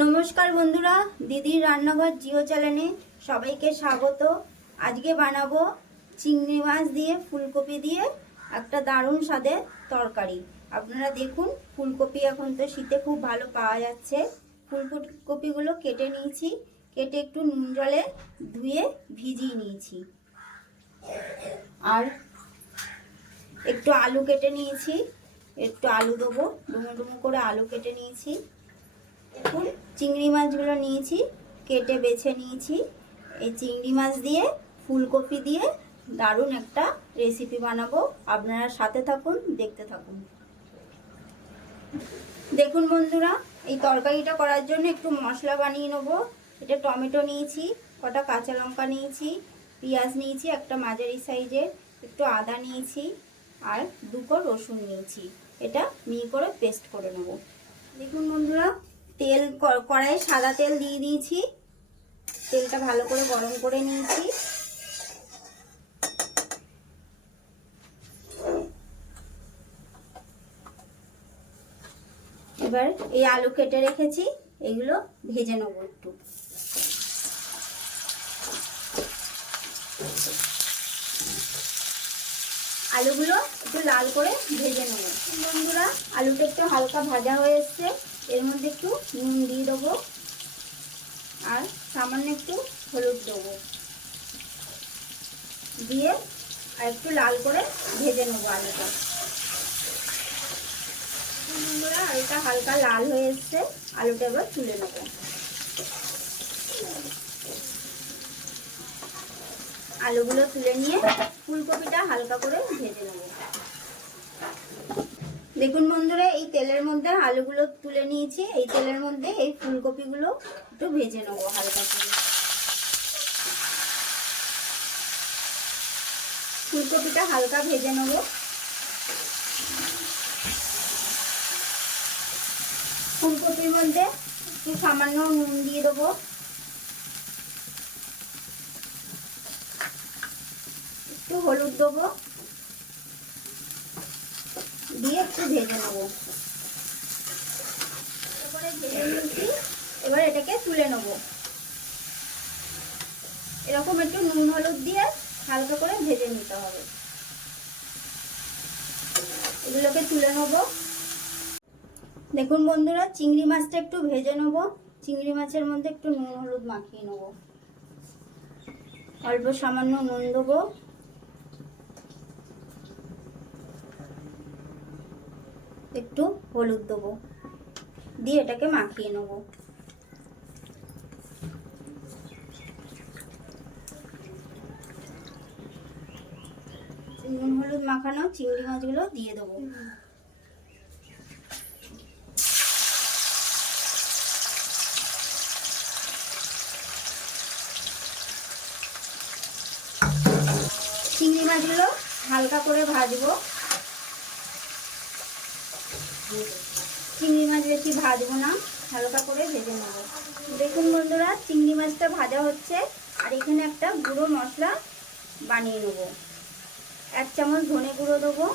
নমস্কার বন্ধুরা, দিদির রান্নাঘর জিও চ্যানেলে সবাইকে স্বাগত। আজকে বানাবো চিংড়ি মাছ দিয়ে ফুলকপি দিয়ে একটা দারুণ স্বাদের তরকারি। আপনারা দেখুন, ফুলকপি এখন তো শীতে খুব ভালো পাওয়া যাচ্ছে। ফুলকপিগুলো কেটে নিয়েছি, কেটে একটু নুন জলে ধুয়ে ভিজিয়ে নিয়েছি। আর একটু আলু কেটে নিয়েছি, একটু আলু দেবো, ডুমো ডুমো করে আলু কেটে নিয়েছি। দেখুন, চিংড়ি মাছগুলো নিয়েছি, কেটে বেছে নিয়েছি। এই চিংড়ি মাছ দিয়ে, ফুলকপি দিয়ে দারুণ একটা রেসিপি বানাবো। আপনারা সাথে থাকুন, দেখতে থাকুন। দেখুন বন্ধুরা, এই তরকারিটা করার জন্য একটু মশলা বানিয়ে নেব। এটা টমেটো নিয়েছি, কটা কাঁচা লঙ্কা নিয়েছি, পেঁয়াজ নিয়েছি, একটা মাঝারি সাইজের, একটু আদা নিয়েছি, আর দুটো রসুন নিয়েছি। এটা মিহি করে পেস্ট করে নেব। দেখুন বন্ধুরা তেল কড়াইয়ে সাদা তেল দিয়ে দিয়েছি। তেলটা ভালো করে গরম করে নিয়েছি। এবার এই আলু কেটে রেখেছি, এগুলো ভেজে নেব একটু। আলুগুলো একটু লাল করে ভেজে নেব। বন্ধুরা, আলুটা একটু হালকা ভাজা হয়ে এসছে। এর মধ্যে একটু নুন দিয়ে দেবো আর সামান্য একটু হলুদ দেবো। দিয়ে আর একটু লাল করে ভেজে নেব আলুটা। আলুটা হালকা লাল হয়ে এসছে। আলুটা এবার তুলে নেব। আলুগুলো তুলে নিয়ে ফুলকপিটা হালকা করে ভেজে নেব। দেখুন বন্ধুরা, এই তেলের মধ্যে আলুগুলো তুলে নিয়েছি। এই তেলের মধ্যে এই ফুলকপিগুলো একটু ভেজে নেব হালকা করে। ফুলকপিটা হালকা ভেজে নেব। ফুলকপির মধ্যে একটু সামান্য নুন দিয়ে দেবো। একটু হলুদ দেবো। এবার এটাকে তুলে নেব। এরকম একটু নুন, হলুদ দিয়ে হালকা করে ভেজে নিতে হবে। এগুলোকে তুলে নেব। দেখুন বন্ধুরা, চিংড়ি মাছটা একটু ভেজে নেব। চিংড়ি মাছের মধ্যে একটু নুন, হলুদ মাখিয়ে নেব। অল্প সামান্য নুন দেবো। একটু হলুদ দেবো। দিয়ে এটাকে মাখিয়ে নেব। নুন, হলুদ মাখানো চিংড়ি মাছগুলো দিয়ে দেবো। চিংড়ি মাছগুলো হালকা করে ভাজবো। চিংড়ি মাছ বেশি ভাজবো না, হালকা করে ভেজে নেব। দেখুন বন্ধুরা, চিংড়ি মাছটা ভাজা হচ্ছে, আর এখানে একটা গুঁড়ো মশলা বানিয়ে নেব। এক চামচ ধনে গুঁড়ো দেবো।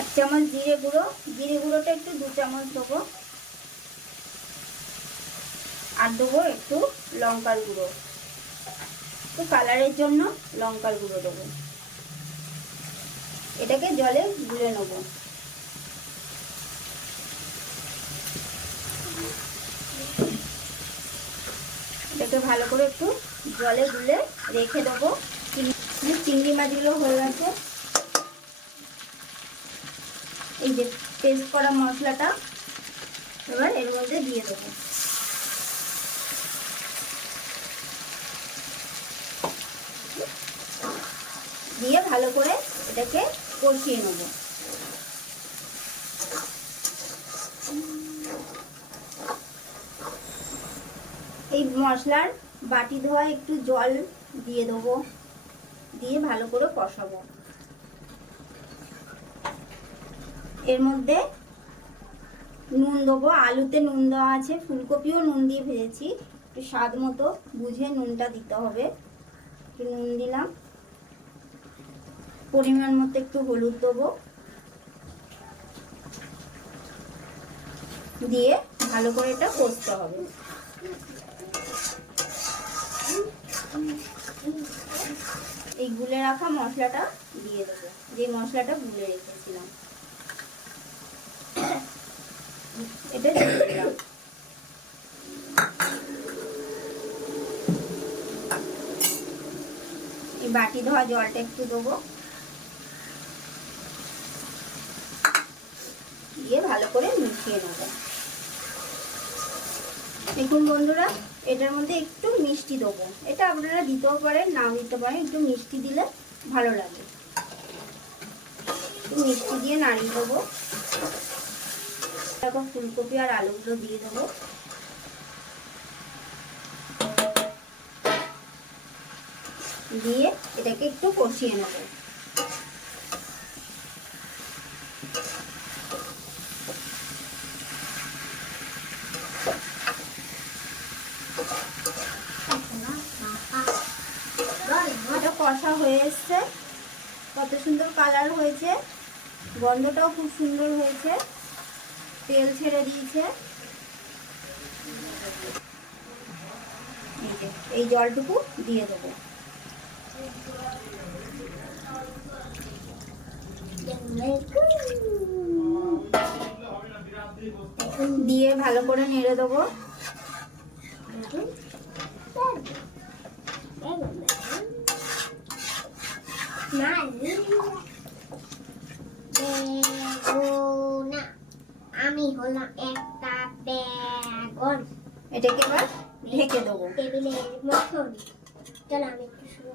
এক চামচ জিরে গুঁড়ো, জিরে গুঁড়োটা একটু দু চামচ দেবো। আর দেবো একটু লঙ্কার গুঁড়ো। একটু কালারের জন্য লঙ্কার গুঁড়ো দেবো। এটাকে জলে গুলে নেব। এটাকে ভালো করে একটু জলে গুলে রেখে দেবো। চিংড়ি চিংড়ি মাছগুলো হয়ে গেছে। এই যে পেস্ট করা মশলাটা এবার এর মধ্যে দিয়ে দেবো দিয়ে ভালো করে এটাকে কষিয়ে নেব। এই মশলার বাটি ধোয়া একটু জল দিয়ে দেবো, দিয়ে ভালো করে কষাবো। এর মধ্যে নুন দেবো, আলুতে নুন দেওয়া আছে, ফুলকপিও নুন দিয়ে ভেজেছি, একটু স্বাদ মতো বুঝে নুনটা দিতে হবে। একটু নুন দিলাম। পরিমাণ মতো একটু হলুদ দেবো। দিয়ে ভালো করে এটা কষতে হবে। এই গুলে রাখা মশলাটা দিয়ে দেবো। যে মশলাটা গুলে রেখেছিলাম। এটা বাটি ধোয়া জলটা একটু দেবো। করে মিশিয়ে নেব। দেখুন বন্ধুরা, এটার মধ্যে একটু মিষ্টি দেবো। এটা আপনারা দিতেও পারেন, নাও দিতে পারেন, একটু মিষ্টি দিলে ভালো লাগে। একটু মিষ্টি দিয়ে নাড়িয়ে দেবো। তারপর ফুলকপি আর আলুগুলো দিয়ে দেবো। দিয়ে এটাকে একটু কষিয়ে নেব এটা কষা হয়ে এসছে। কত সুন্দর কালার হয়েছে। গন্ধটাও খুব সুন্দর হয়েছে। তেল ছেড়ে দিয়েছে। এই জলটুকু দিয়ে দেবো। দিয়ে ভালো করে নেড়ে দেবো। আমি হলাম একটা বেগুন। এটাকে এবার ঢেকে দেবো। টেবিলের মতন। চলো আমি একটু শুরু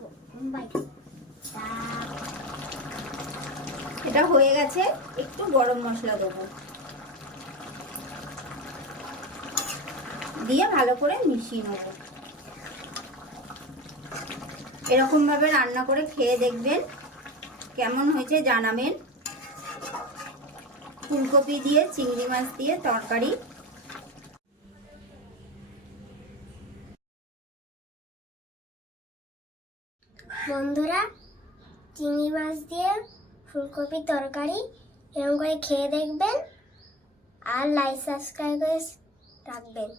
এটা হয়ে গেছে একটু গরম মশলা দেবো। দিয়ে ভালো করে মিশিয়ে নেব। এরকম ভাবে রান্না করে খেয়ে দেখবেন কেমন হয়েছে জানাবেন। ফুলকপি দিয়ে, চিংড়ি মাছ দিয়ে, তরকারি। বন্ধুরা, চিংড়ি মাছ দিয়ে ফুলকপি তরকারি এরকম করে খেয়ে দেখবেন আর লাইক সাবস্ক্রাইব করে রাখবেন।